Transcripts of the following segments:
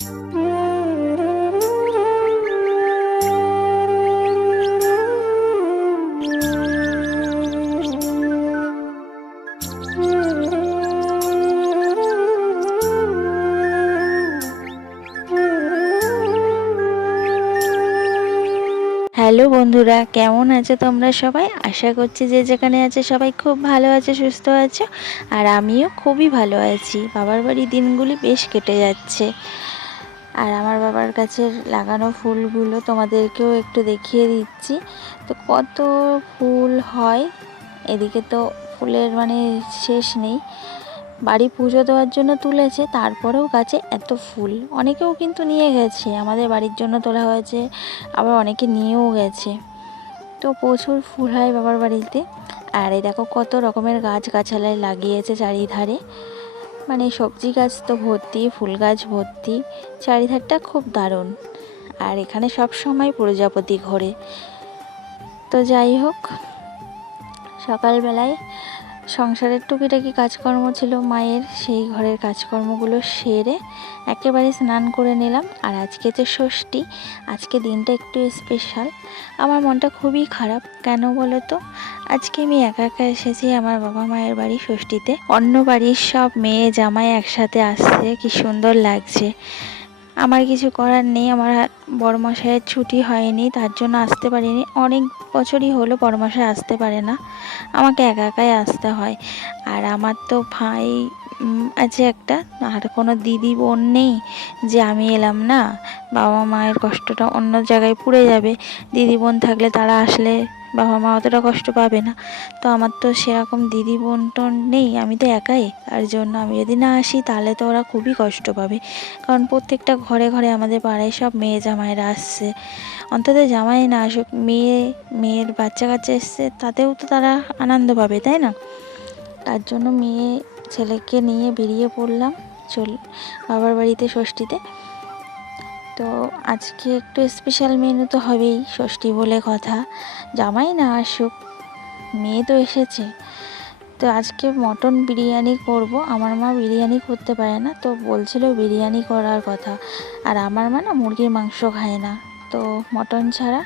Hello বন্ধুরা, কেমন আছো তোমরা সবাই? আশা করছি যে যেখানে আছে সবাই খুব ভালো আছে, সুস্থ আছো। আর আমিও খুবই ভালো আছি। বাবার বাড়ি দিনগুলি বেশ কেটে যাচ্ছে। আর আমার বাবার কাছে লাগানো ফুলগুলো তোমাদেরকেও একটু দেখিয়ে দিচ্ছি। তো কত ফুল হয় এদিকে, তো ফুলের শেষ নেই। বাড়ি পুজো দেওয়ার জন্য তুলেছে, তারপরেও গাছে এত ফুল। অনেকেও কিন্তু নিয়ে গেছে, আমাদের বাড়ির জন্য তোলা হয়েছে, আবার অনেকে নিয়েও গেছে। তো প্রচুর ফুল হয় বাবার বাড়িতে। আর এই দেখো কত রকমের গাছগাছালি লাগিয়েছে চারিধারে। সবজি গাছ তো ভর্তি, ফুল গাছ ভর্তি, চারিধারটা খুব দারুণ। আর এখানে সব সময় প্রজাপতি ঘোরে। তো যাই হোক, সকালবেলায় সংসারের টুকিটাকি কাজকর্ম ছিল মায়ের, সেই ঘরের কাজকর্মগুলো সেরে একেবারে স্নান করে নিলাম। আর আজকে যে ষষ্ঠী, আজকে দিনটা একটু স্পেশাল। আমার মনটা খুবই খারাপ, কেন বলো তো? আজকে আমি একা একা এসেছি আমার বাবা মায়ের বাড়ি ষষ্ঠীতে। অন্য বাড়ির সব মেয়ে জামাই একসাথে আসছে, কি সুন্দর লাগছে। আমার কিছু করার নেই, আমার বড়মশাইয়ের ছুটি হয়নি, তার জন্য আসতে পারিনি। অনেক বছরই হলো বড়মশাই আসতে পারে না, আমাকে একা একাই আসতে হয়। আর আমার তো ভাই আছে একটা, আর কোনো দিদি বোন নেই যে আমি এলাম না, বাবা মায়ের কষ্টটা অন্য জায়গায় পুড়ে যাবে। দিদি বোন থাকলে তারা আসলে বাবা মা অতটা কষ্ট পাবে না। তো আমার তো সেরকম দিদি বোন টোন নেই, আমি তো একাই। তার জন্য আমি যদি না আসি তাহলে তো ওরা খুবই কষ্ট পাবে। কারণ প্রত্যেকটা ঘরে ঘরে আমাদের পাড়ায় সব মেয়ে জামাইরা আসছে। অন্তত জামাই না আসুক, মেয়ের বাচ্চা কাচ্চা এসছে, তাতেও তো তারা আনন্দ পাবে, তাই না? তার জন্য মেয়ে ছেলেকে নিয়ে বেরিয়ে পড়লাম বাবার বাড়িতে ষষ্ঠীতে। তো আজকে একটু স্পেশাল মেনু তো হবেই, ষষ্ঠী বলে কথা। জামাই না আসুক, মেয়ে তো এসেছে। তো আজকে মটন বিরিয়ানি করব। আমার মা বিরিয়ানি করতে পারে না, তো বলছিল বিরিয়ানি করার কথা। আর আমার মা না মুরগির মাংস খায় না, তো মটন ছাড়া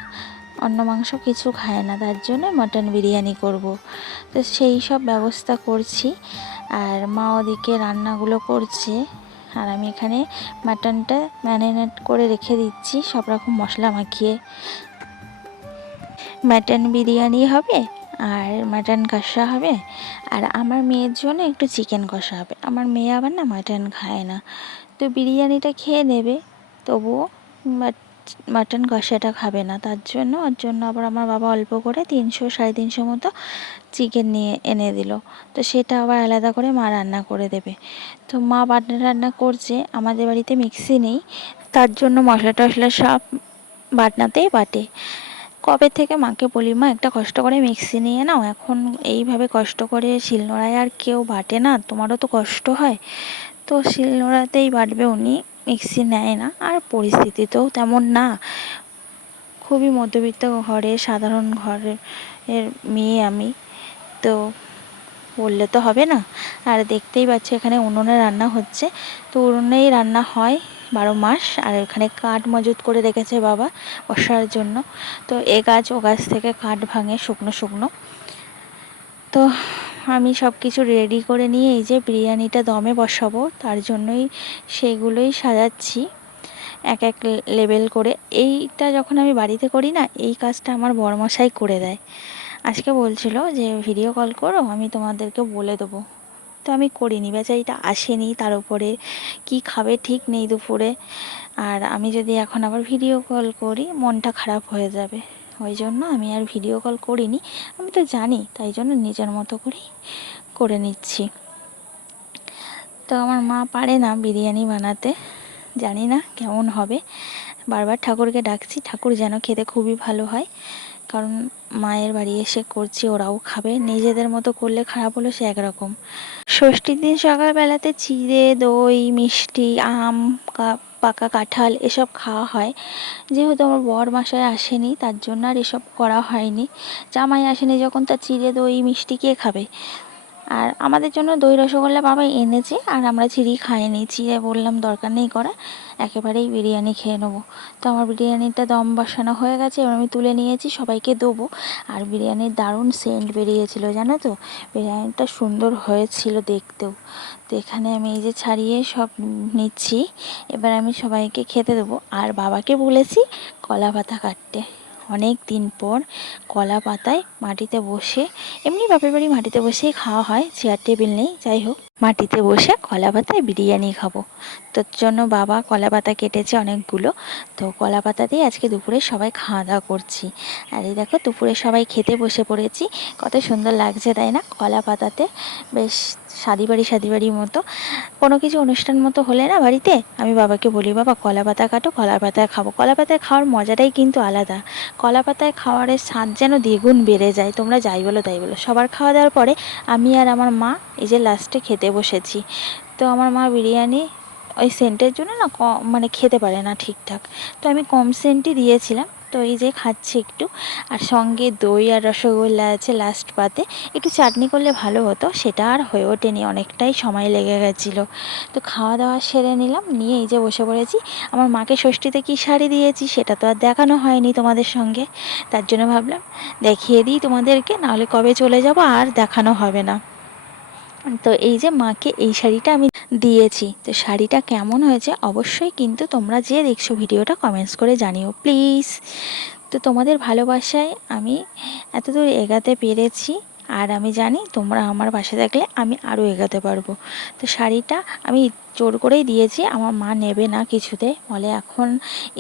অন্য মাংস কিছু খায় না, তার জন্য মটন বিরিয়ানি করব। তো সেই সব ব্যবস্থা করছি। আর মা ওদিকে রান্নাগুলো করছে, আর আমি এখানে মাটনটা ম্যারিনেট করে রেখে দিচ্ছি সব রকম মশলা মাখিয়ে। মাটন বিরিয়ানি হবে, আর মাটন কষা হবে, আর আমার মেয়ের জন্য একটু চিকেন কষা হবে। আমার মেয়ে আবার না মাটন খায় না, তো বিরিয়ানিটা খেয়ে নেবে, তবুও মাটন কষাটা খাবে না। তার জন্য ওর জন্য আবার আমার বাবা অল্প করে 300-350 মতো চিকেন নিয়ে এনে দিল। তো সেটা আবার আলাদা করে মা রান্না করে দেবে। তো মা রান্না করছে, আমাদের বাড়িতে মিক্সি নেই, তার জন্য মশলা টশলা সব বাটনাতেই বাটে। কবে থেকে মাকে বলি, মা একটা কষ্ট করে মিক্সি নিয়ে নাও, এখন এইভাবে কষ্ট করে শিলনোড়ায় আর কেউ বাটে না, তোমারও তো কষ্ট হয়। তো শিলনোড়াতেই বাটবে উনি, মিক্সি নেয় না। আর পরিস্থিতিতেও তেমন না, খুবই মধ্যবিত্ত ঘরে, সাধারণ ঘরের মেয়ে আমি, তো বললে তো হবে না। আর দেখতেই পাচ্ছি এখানে উনুনে রান্না হচ্ছে, তো উনুনেই রান্না হয় 12 মাস। আর এখানে কাঠ মজুত করে রেখেছে বাবা বসার জন্য। তো এ গাছ ও গাছ থেকে কাঠ ভাঙে শুকনো শুকনো। তো আমি সব কিছু রেডি করে নিয়ে এই যে বিরিয়ানিটা দমে বসাবো, তার জন্যই সেগুলোই সাজাচ্ছি এক এক লেবেল করে। এইটা যখন আমি বাড়িতে করি না, এই কাজটা আমার বড়মশাই করে দেয়। আজকে বলছিল যে ভিডিও কল করো, আমি তোমাদেরকে বলে দেবো। তো আমি করিনি, বেচারিটা আসেনি, তার উপরে কি খাবে ঠিক নেই দুপুরে। আর আমি যদি এখন আবার ভিডিও কল করি মনটা খারাপ হয়ে যাবে, ওই জন্য আমি আর ভিডিও কল করিনি। আমি তো জানি, তাই জন্য নিজের মতো করেই করে নিচ্ছি। তো আমার মা পারে না বিরিয়ানি বানাতে, জানি না কেমন হবে। বারবার ঠাকুরকে ডাকছি, ঠাকুর যেন খেতে খুবই ভালো হয়, কারণ মায়ের বাড়ি এসে করছি, ওরাও খাবে। নিজেদের মতো করলে খারাপ হলো সে একরকম। ষষ্ঠীর দিন সকালবেলাতে চিড়ে, দই, মিষ্টি, আম, পাকা কাঁঠাল এসব খাওয়া হয়। যেহেতু আমার বর মশাই আসেনি, তার জন্য আর এসব করা হয়নি। জামাই আসেনি যখন, তার চিড়ে, দই, মিষ্টি কে খাবে? আর আমাদের জন্য দই রসগোল্লা বাবা এনেছে, আর আমরা চিড়ি খাইনি, চিড়ে বললাম দরকার নেই করা, একেবারেই বিরিয়ানি খেয়ে নেবো। তো আমার বিরিয়ানিটা দম বসানো হয়ে গেছে, এবার আমি তুলে নিয়েছি, সবাইকে দেবো। আর বিরিয়ানির দারুণ সেন্ট বেরিয়েছিল জানো তো, বিরিয়ানিটা সুন্দর হয়েছিল দেখতেও। তো এখানে আমি এই যে ছাড়িয়ে সব নিচ্ছি, এবার আমি সবাইকে খেতে দেবো। আর বাবাকে বলেছি কলা পাতা কাটতে, অনেক দিন পর কলা পাতায় মাটিতে বসে, এমনি বাপের বাড়ি মাটিতে বসেই খাওয়া হয়, চেয়ার টেবিল নেই, যাই হোক মাটিতে বসে কলা পাতায় বিরিয়ানি খাবো। তোর জন্য বাবা কলা পাতা কেটেছে অনেকগুলো। তো কলা পাতা দিয়ে আজকে দুপুরে সবাই খাওয়া দাওয়া করছি। আর এই দেখো দুপুরে সবাই খেতে বসে পড়েছি, কত সুন্দর লাগছে তাই না, কলা পাতাতে বেশ শাদি বাড়ির মতো। কোনো কিছু অনুষ্ঠান মতো হলে না বাড়িতে, আমি বাবাকে বলি বাবা কলা পাতা কাটো, কলা পাতায় খাবো। কলা পাতায় খাওয়ার মজাটাই কিন্তু আলাদা, কলা পাতায় খাওয়ারের স্বাদ যেন দ্বিগুণ বেড়ে যায়। তোমরা যাই বলো তাই বলো, সবার খাওয়া দাওয়ার পরে আমি আর আমার মা এই যে লাস্টে খেতে বসেছি। তো আমার মা বিরিয়ানি ওই সেন্টের জন্য না মানে খেতে পারে না ঠিকঠাক, তো আমি কম সেন্টই দিয়েছিলাম। তো এই যে খাচ্ছি একটু, আর সঙ্গে দই আর রসগোল্লা আছে লাস্ট পাতে। একটু চাটনি করলে ভালো হতো, সেটা আর হয়ে ওঠেনি, অনেকটাই সময় লেগে গেছিলো। তো খাওয়া দাওয়া সেরে নিলাম, নিয়ে এই যে বসে পড়েছি। আমার মাকে ষষ্ঠীতে কী শাড়ি দিয়েছি সেটা তো আর দেখানো হয়নি তোমাদের সঙ্গে, তার জন্য ভাবলাম দেখিয়ে দিই তোমাদেরকে, নাহলে কবে চলে যাব আর দেখানো হবে না। তো এই যে মাকে এই শাড়িটা আমি দিয়েছি, তো শাড়িটা কেমন হয়েছে অবশ্যই কিন্তু তোমরা যে দেখছো ভিডিওটা কমেন্টস করে জানিও প্লিজ। তো তোমাদের ভালোবাসায় আমি এতদূর এগাতে পেরেছি, আর আমি জানি তোমরা আমার পাশে থাকলে আমি আরও এগোতে পারবো। তো শাড়িটা আমি জোর করেই দিয়েছি, আমার মা নেবে না কিছুতে, বলে এখন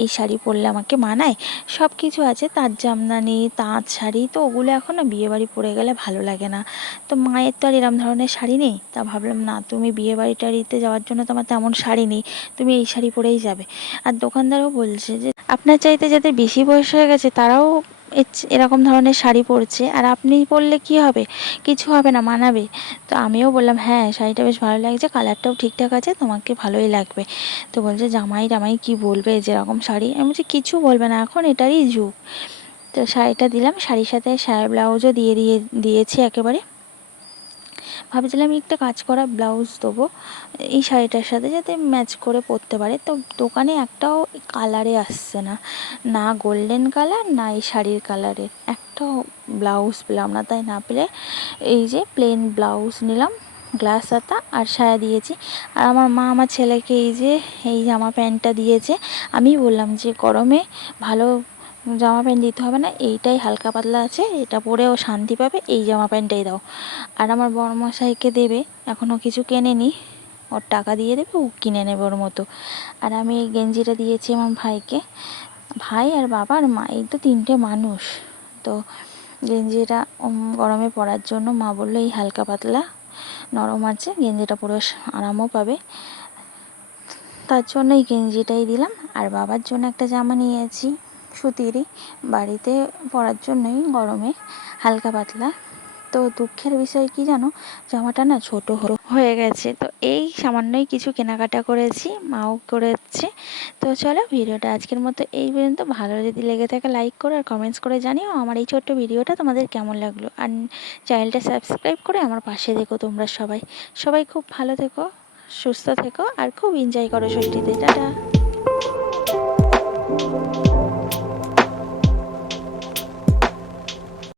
এই শাড়ি পরলে আমাকে মানায়, সব কিছু আছে, তাঁত জামদানি তাঁত শাড়ি, তো ওগুলো এখন না বিয়েবাড়ি পরে গেলে ভালো লাগে না। তো মায়ের তো আর এরম ধরনের শাড়ি নেই, তা ভাবলাম না তুমি বিয়েবাড়ি টাড়িতে যাওয়ার জন্য তোমার তেমন শাড়ি নেই, তুমি এই শাড়ি পরেই যাবে। আর দোকানদারও বলছে যে আপনার চাইতে যাদের বেশি বয়স হয়ে গেছে তারাও এরকম ধরনের শাড়ি পরছে, আর আপনি পরলে কি হবে, কিছু হবে না, মানাবে। তো আমিও বললাম হ্যাঁ শাড়িটা বেশ ভালো লাগছে, কালারটাও ঠিকঠাক আছে, তোমাকে ভালোই লাগবে। তো বলছে জামাই টামাই কী বলবে যেরকম শাড়ি, আমি বলছি কিছু বলবে না, এখন এটারই যুগ। তো শাড়িটা দিলাম, শাড়ির সাথে শাড়ি ব্লাউজও দিয়েছি একেবারে। ভাবছিলাম একটা কাজ করা ব্লাউজ দেবো এই শাড়িটার সাথে, যাতে ম্যাচ করে পরতে পারে। তো দোকানে একটাও কালারে আসছে না, না গোল্ডেন কালার না এই শাড়ির কালারের, একটাও ব্লাউজ পেলাম না। তাই না পেলে এই যে প্লেন ব্লাউজ নিলাম, গ্লাস হাতা আর সায়া দিয়েছি। আর আমার মা আমার ছেলেকে এই যে এই জামা প্যান্টটা দিয়েছে। আমি বললাম যে গরমে ভালো জামা প্যান্ট দিতে হবে না, এইটাই হালকা পাতলা আছে, এটা পরেও শান্তি পাবে, এই জামা প্যান্টটাই দাও। আর আমার বড়মশাইকে দেবে, এখনও কিছু কেনেনি, ওর টাকা দিয়ে দেবে, ও কিনে নেবে ওর মতো। আর আমি এই গেঞ্জিটা দিয়েছি আমার ভাইকে, ভাই আর বাবা আর মা, এই তো তিনটে মানুষ। তো গেঞ্জিটা গরমে পরার জন্য মা বললো এই হালকা পাতলা নরম আছে, গেঞ্জিটা পুরো আরামও পাবে, তার জন্য এই গেঞ্জিটাই দিলাম। আর বাবার জন্য একটা জামা নিয়েছি সুতিরই, বাড়িতে পরার জন্যই গরমে হালকা পাতলা। তো দুঃখের বিষয় কি জানো, জামাটা না ছোট হয়ে গেছে। তো এই সামান্যই কিছু কেনাকাটা করেছি, মাও করেছে। তো চলো ভিডিওটা আজকের মতো এই পর্যন্ত, ভালো যদি লেগে থাকে লাইক করো আর কমেন্টস করে জানিও আমার এই ছোট্ট ভিডিওটা তোমাদের কেমন লাগলো। আর চ্যানেলটা সাবস্ক্রাইব করে আমার পাশে থেকো তোমরা সবাই। সবাই খুব ভালো থেকো, সুস্থ থেকো, আর খুব এনজয় করো ষষ্ঠীতে। টাটা।